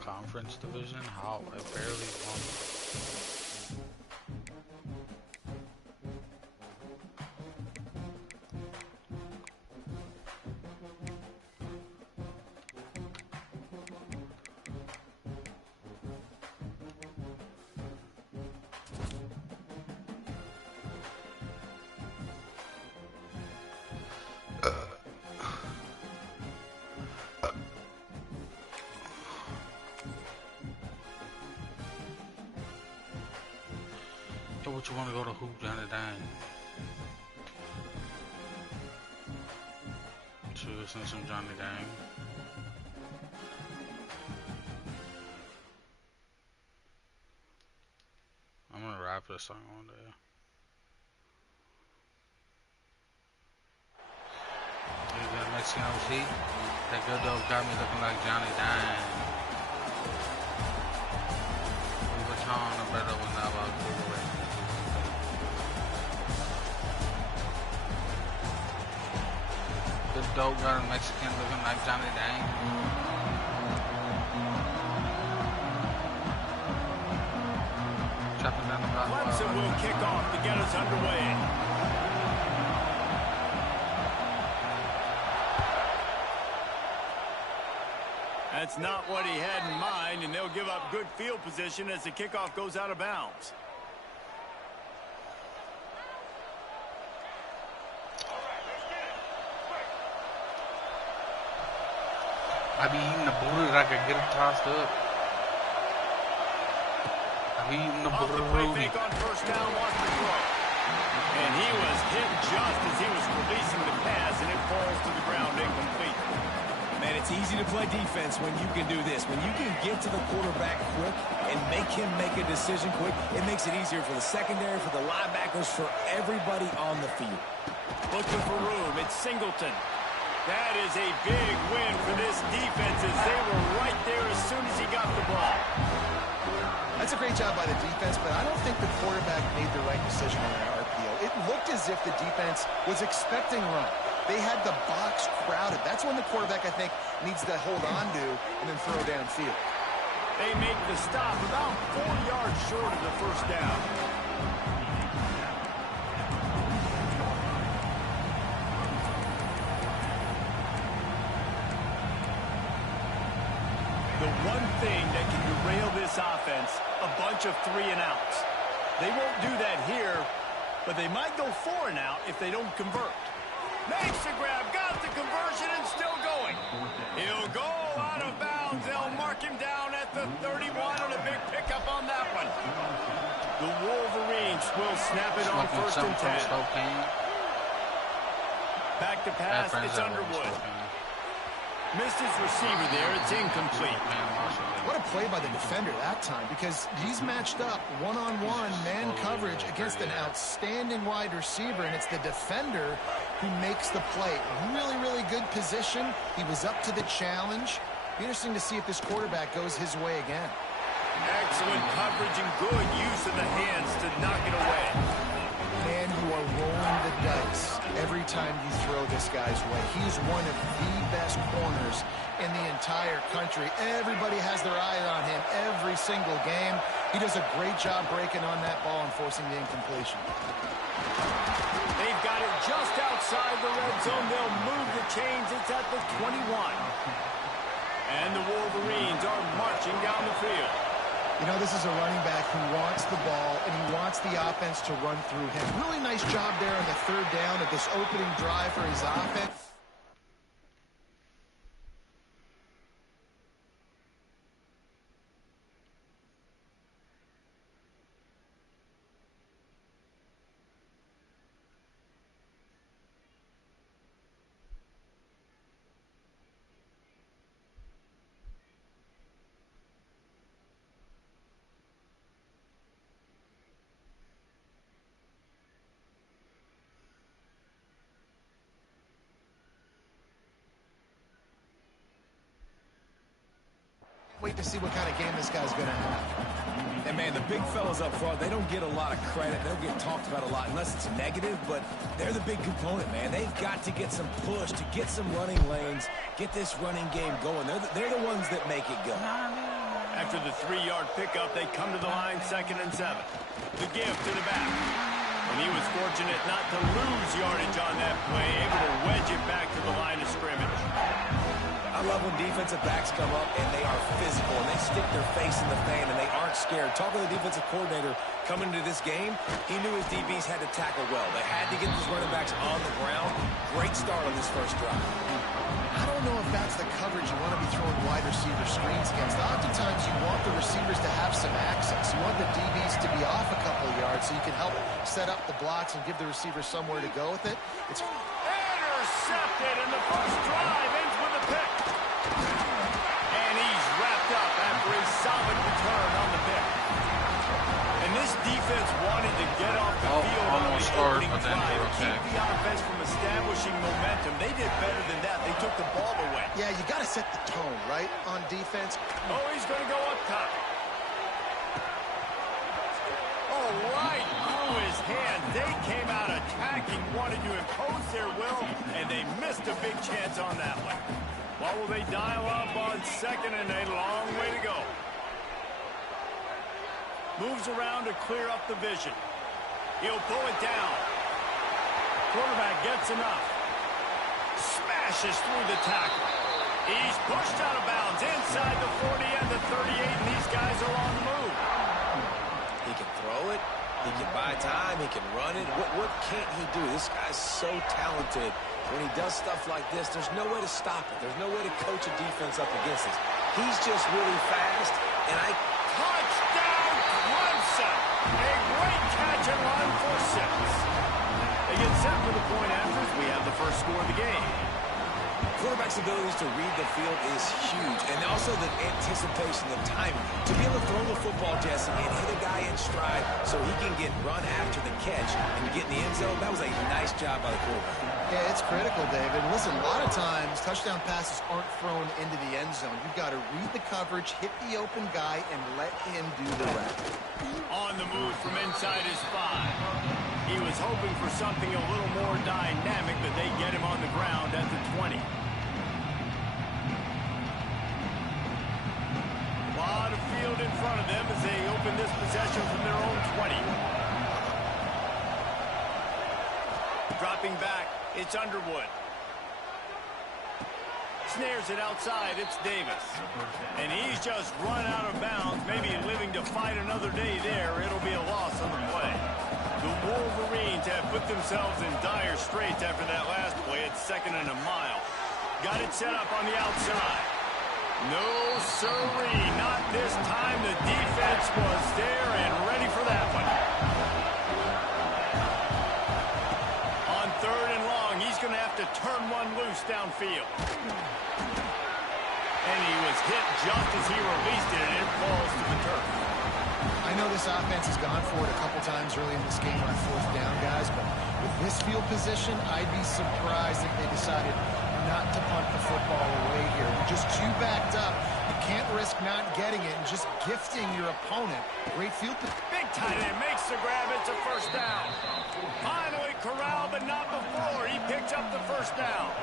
conference division? How? I barely won. What you want to go to hoop, Johnny Dang? Should listen to some Johnny Dang. I'm gonna rap this song one day. That Mexican OC, that good dope got me looking like Johnny Dang. We were trying to better when I was cool. Good dope got a Mexican looking like Johnny Dang. Chopping down the block. Clemson will kick off to get us underway. That's not what he had in mind, and they'll give up good field position as the kickoff goes out of bounds. I be eating the booty that I could get it tossed up. I be eating the booty. On first down, and he was hit just as he was releasing the pass, and it falls to the ground incomplete. Man, it's easy to play defense when you can do this. When you can get to the quarterback quick and make him make a decision quick, it makes it easier for the secondary, for the linebackers, for everybody on the field. Looking for room. It's Singleton. That is a big win for this defense as they were right there as soon as he got the ball. That's a great job by the defense, but I don't think the quarterback made the right decision on that RPO. It looked as if the defense was expecting run. They had the box crowded. That's when the quarterback, I think, needs to hold on to and then throw downfield. They make the stop about 4 yards short of the first down. The one thing that can derail this offense, a bunch of 3-and-outs. They won't do that here, but they might go 4-and-out if they don't convert. Makes the grab, got the conversion, and still going. He'll go out of bounds. They'll mark him down at the 31, and a big pickup on that one. The Wolverines will snap it on first and 10. Back to pass, it's Underwood. Missed his receiver there. It's incomplete. What a play by the defender that time, because he's matched up one-on-one man coverage against an outstanding wide receiver, and it's the defender who makes the play. Really, really good position. He was up to the challenge. Be interesting to see if this quarterback goes his way again. Excellent coverage and good use of the hands to knock it away. And you are rolling the dice every time you throw this guy's way. He's one of the best corners in the entire country. Everybody has their eye on him every single game. He does a great job breaking on that ball and forcing the incompletion. They've got it just outside the red zone. They'll move the chains. It's at the 21. And the Wolverines are marching down the field. You know, this is a running back who wants the ball, and he wants the offense to run through him. Really nice job there on the third down of this opening drive for his offense. Wait to see what kind of game this guy's going to have. And, man, the big fellas up front, they don't get a lot of credit. They don't get talked about a lot unless it's negative, but they're the big component, man. They've got to get some push, to get some running lanes, get this running game going. They're the ones that make it go. After the 3-yard pickup, they come to the line 2nd and 7. The give to the back. And he was fortunate not to lose yardage on that play, able to wedge it back to the line of scrimmage. I love when defensive backs come up and they are physical and they stick their face in the fan and they aren't scared. Talking to the defensive coordinator coming into this game, he knew his DBs had to tackle well. They had to get these running backs on the ground. Great start on this first drive. I don't know if that's the coverage you want to be throwing wide receiver screens against. Oftentimes you want the receivers to have some access. You want the DBs to be off a couple of yards so you can help set up the blocks and give the receiver somewhere to go with it. It's intercepted, and the first drive ends with a pick. And he's wrapped up after a solid return on the pick. And this defense wanted to get off the field on the opening drive, keep the offense from establishing momentum. They did better than that. They took the ball away. yeah, you got to set the tone, right, on defense. Oh, he's going to go up top. Oh, right through his hand. They came out attacking, wanted to impose their will, and they missed a big chance on that one. What will they dial up on 2nd and a long way to go? Moves around to clear up the vision. He'll pull it down. Quarterback gets enough. Smashes through the tackle. He's pushed out of bounds inside the 40 and the 38, and these guys are on the move. He can throw it. He can buy time. He can run it. What can't he do? This guy's so talented. When he does stuff like this, there's no way to stop it. There's no way to coach a defense up against this. He's just really fast, and Touchdown, Clemson! A great catch and run for 6. They get set for the point after. We have the first score of the game. quarterback's abilities to read the field is huge, and also the anticipation, the timing. To be able to throw the football, Jesse, and hit a guy in stride so he can get run after the catch and get in the end zone, that was a nice job by the quarterback. Yeah, it's critical, David. Listen, a lot of times, touchdown passes aren't thrown into the end zone. You've got to read the coverage, hit the open guy, and let him do the rest. On the move from inside his 5. He was hoping for something a little more dynamic, but they get him on the ground at the 20. A lot of field in front of them as they open this possession from their own 20. Dropping back, it's Underwood. Snares it outside, it's Davis. And he's just run out of bounds, maybe living to fight another day there. It'll be a loss on the play. The Wolverines have put themselves in dire straits after that last play at 2nd and a mile. Got it set up on the outside. No sirree, not this time. The defense was there and ready for that one. On 3rd and long, he's going to have to turn one loose downfield. And he was hit just as he released it, and it falls to the turf. I know this offense has gone for it a couple times early in this game on 4th down, guys, but with this field position, I'd be surprised if they decided not to punt the football away here. You're just too backed up. You can't risk not getting it and just gifting your opponent. Great field position. Big tight end makes the grab. It's a first down. Finally corralled, but not before. He picks up the first down.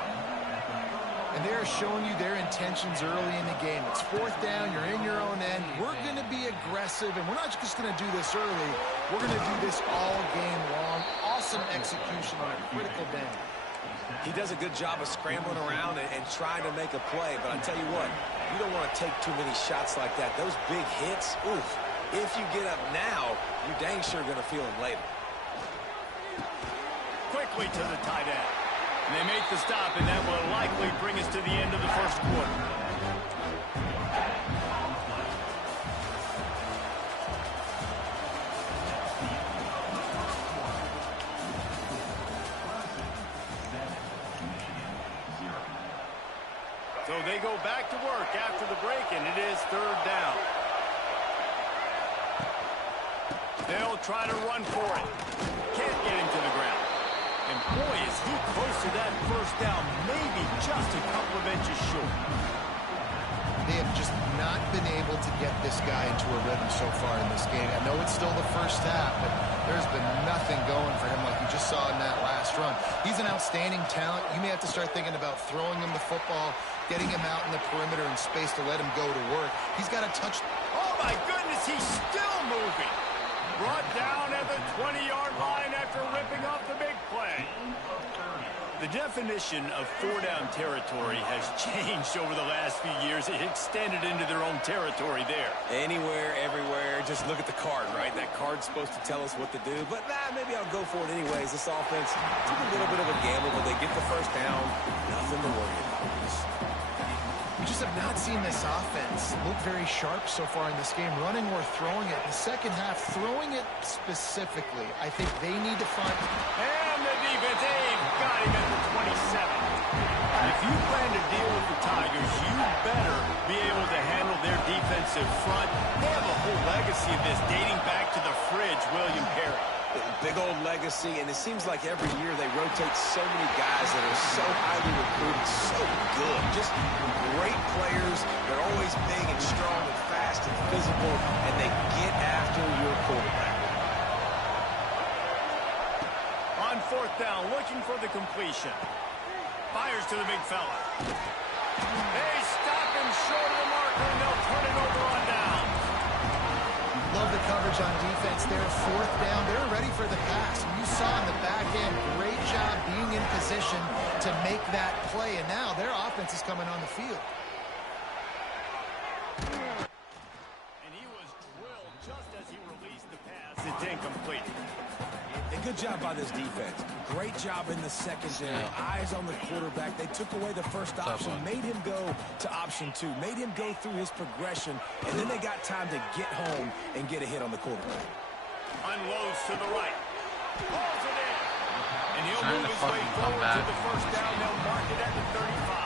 And they're showing you their intentions early in the game. It's 4th down. You're in your own end. We're going to be aggressive, and we're not just going to do this early. We're going to do this all game long. Awesome execution on a critical down. He does a good job of scrambling around and trying to make a play, but I tell you what, you don't want to take too many shots like that. Those big hits, oof, if you get up now, you're dang sure going to feel them later. Quickly to the tight end. And they make the stop, and that will likely bring us to the end of the first quarter. So they go back to work after the break, and it is 3rd down. They'll try to run for it. Can't get him to the ground. And boy, is he close to that first down, maybe just a couple of inches short. They have just not been able to get this guy into a rhythm so far in this game. I know it's still the first half, but there's been nothing going for him like you just saw in that last run. He's an outstanding talent. You may have to start thinking about throwing him the football, getting him out in the perimeter in space to let him go to work. He's got to touch my goodness, he's still moving. Brought down at the 20-yard line after ripping off the big play. The definition of four-down territory has changed over the last few years. It extended into their own territory there. Anywhere, everywhere. Just look at the card, right? That card's supposed to tell us what to do. But maybe I'll go for it anyways. This offense took a little bit of a gamble, but they get the first down. Nothing to worry about. We just have not seen this offense look very sharp so far in this game, running or throwing it. In the second half, throwing it specifically, I think they need to find... And the defense got him at the 27. If you plan to deal with the Tigers, you better be able to handle their defensive front. They have a whole legacy of this dating back to the fridge, William Perry. Big old legacy, and it seems like every year they rotate so many guys that are so highly recruited, so good. Just great players. They're always big and strong and fast and physical, and they get after your quarterback. On fourth down, looking for the completion. Fires to the big fella. They stop him short of the marker, and they'll turn it over on down. Love the coverage on defense there. Fourth down, they're ready for the pass. And you saw in the back end, great job being in position to make that play. And now their offense is coming on the field. And he was drilled just as he released the pass. It's incomplete. A good job by this defense. Great job in the secondary. Eyes on the quarterback. They took away the first option, made him go to option 2, made him go through his progression, and then they got time to get home and get a hit on the quarterback. Unloads to the right. Pulls it in. And he'll Trying move to his way fucking forward come to the first down. They'll mark it at the 35.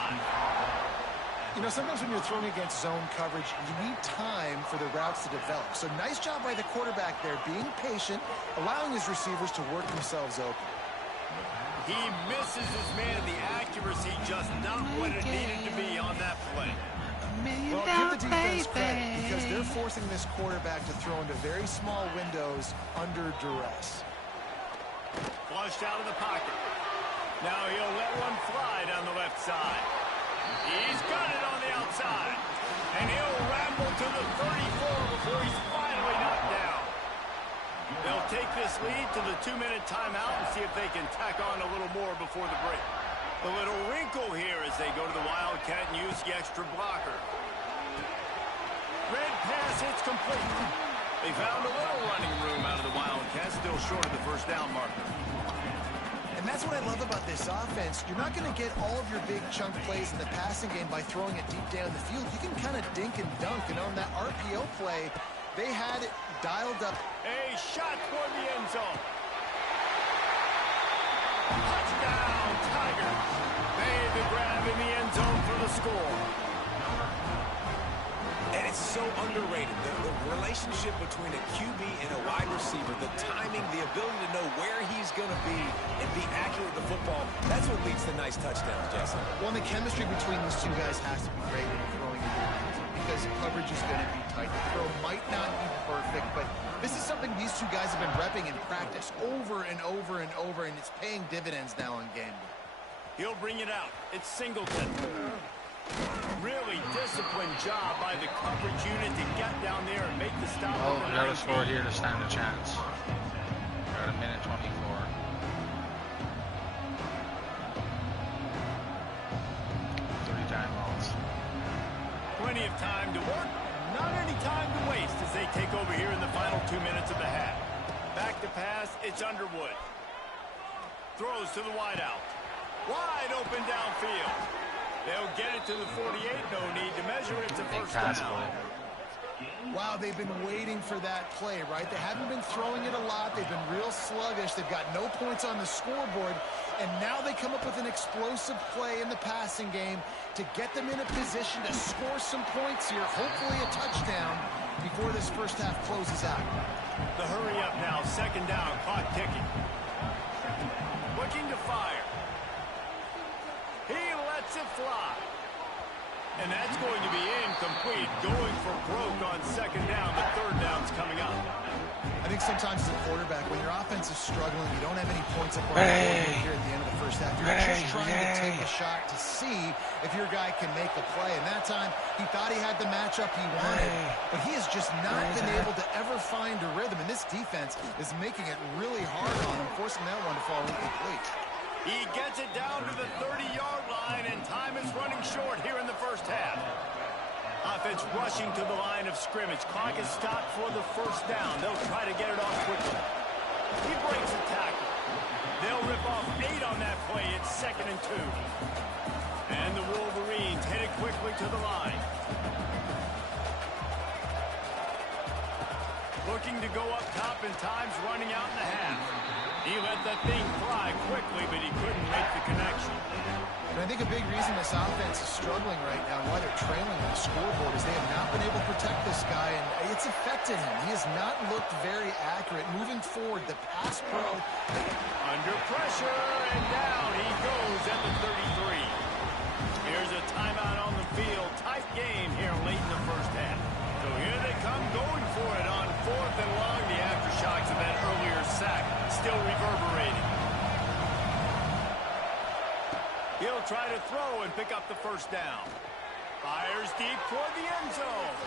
You know, sometimes when you're throwing against zone coverage, you need time for the routes to develop. So nice job by the quarterback there, being patient, allowing his receivers to work themselves open. He misses his man. The accuracy just not what it needed to be on that play. Well, give the defense credit because they're forcing this quarterback to throw into very small windows under duress. Flushed out of the pocket. Now he'll let one fly down the left side. He's got it on the outside. And he'll ramble to the 34 before he's finally knocked down. They'll take this lead to the 2-minute timeout and see if they can tack on a little more before the break. A little wrinkle here as they go to the Wildcat and use the extra blocker. Red pass hits complete. They found a little running room out of the Wildcats, still short of the first down marker. And that's what I love about this offense. You're not going to get all of your big chunk plays in the passing game by throwing it deep down the field. You can kind of dink and dunk. And on that RPO play, they had it dialed up. A shot toward the end zone. Touchdown, Tigers. Made the grab in the end zone for the score. And it's so underrated. The relationship between a QB and a wide receiver, the timing, the ability to know where he's going to be and be accurate with the football, that's what leads to nice touchdowns, Jesse. Well, the chemistry between these two guys has to be great when you're throwing into the end zone because coverage is going to be tight. The throw might not be perfect, but this is something these two guys have been repping in practice over and over and over, and it's paying dividends now on game day. He'll bring it out. It's Singleton. Really disciplined job by the coverage unit to get down there and make the stop. Oh, we got to score here to stand a chance. Got a minute 24. 30 timeouts. Plenty of time to work, not any time to waste as they take over here in the final 2 minutes of the half. Back to pass, it's Underwood. Throws to the wideout. Wide open downfield. They'll get it to the 48. No need to measure it. It's a first down. Wow, they've been waiting for that play, right? They haven't been throwing it a lot. They've been real sluggish. They've got no points on the scoreboard. And now they come up with an explosive play in the passing game to get them in a position to score some points here, hopefully a touchdown, before this first half closes out. The hurry up now, second down, clock ticking. Looking to fire. He lets it fly. And that's going to be incomplete. Going for broke on second down. The third down's coming up. I think sometimes as a quarterback, when your offense is struggling, you don't have any points up on the board here at the end of the first half. You're just trying to take a shot to see if your guy can make a play. And that time, he thought he had the matchup he wanted, but he has just not been able to ever find a rhythm. And this defense is making it really hard on him, forcing that one to fall incomplete. He gets it down to the 30-yard line, and time is running short here in the first half. Offense rushing to the line of scrimmage. Clock is stopped for the first down. They'll try to get it off quickly. He breaks a tackle. They'll rip off 8 on that play. It's 2nd and 2. And the Wolverines headed quickly to the line. Looking to go up top, and time's running out in the half. He let the thing fly quickly, but he couldn't make the connection. And I think a big reason this offense is struggling right now, why they're trailing on the scoreboard, is they have not been able to protect this guy, and it's affected him. He has not looked very accurate. Moving forward, the pass pro. Under pressure, and down he goes at the 33. Here's a timeout on the field. Tight game here late in the first half. So here they come going for it on 4th and long. The aftershocks of that earlier sack still reverberating. He'll try to throw and pick up the first down. Fires deep toward the end zone.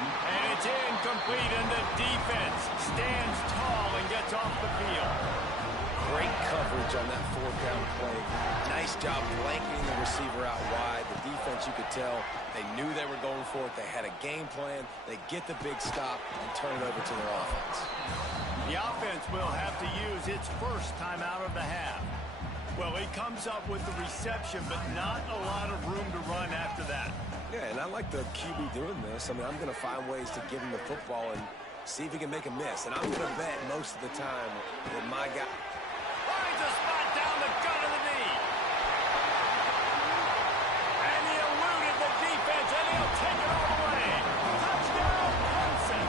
And it's incomplete, and the defense stands tall and gets off the field. Great coverage on that 4th-down play. Nice job blanketing the receiver out wide. The defense, you could tell, they knew they were going for it. They had a game plan. They get the big stop and turn it over to their offense. The offense will have to use its first timeout of the half. Well, he comes up with the reception, but not a lot of room to run after that. Yeah, and I like the QB doing this. I mean, I'm going to find ways to give him the football and see if he can make a miss. And I'm going to bet most of the time that my guy Finds a spot down the gut of the knee. And he eluded the defense, and he'll take it all the way. Touchdown, Clemson.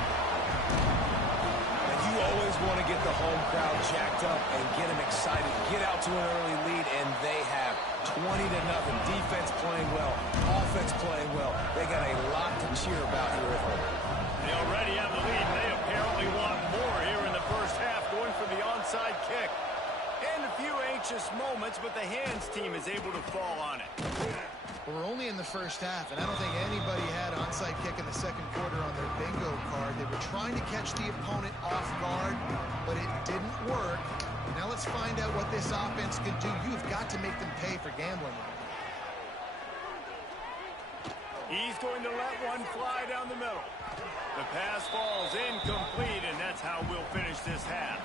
And you always want to get the home crowd jacked up and get them excited, get out to an early lead, and they have 20-0. Defense playing well, offense playing well. They got a lot to cheer about here at home. They already have the lead, and they apparently want more here in the first half, going for the onside kick. And a few anxious moments, but the hands team is able to fall on it. Well, we're only in the first half, and I don't think anybody had onside kick in the second quarter on their bingo card. They were trying to catch the opponent off guard, but it didn't work. Now let's find out what this offense can do. You've got to make them pay for gambling on it. He's going to let one fly down the middle. The pass falls incomplete, and that's how we'll finish this half.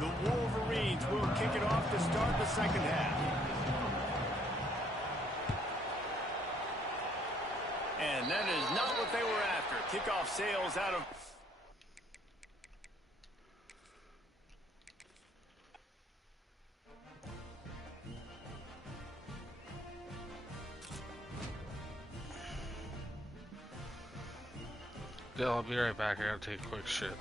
The Wolverines will kick it off to start the second half. And that is not what they were after. Kickoff sails out of... Dale, I'll be right back. I gotta take a quick shit.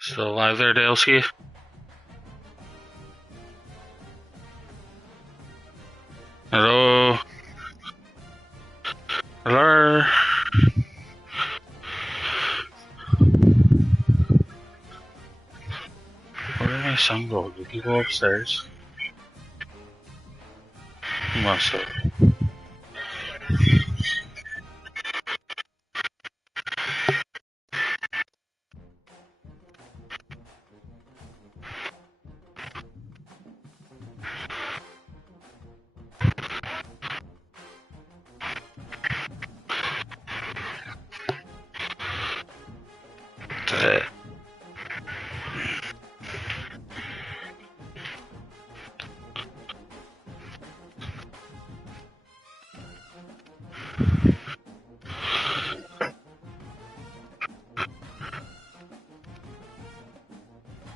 Still alive there, Daleski? Hello? Hello? Where did my son go? Did he go upstairs? He must have.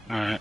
Alright.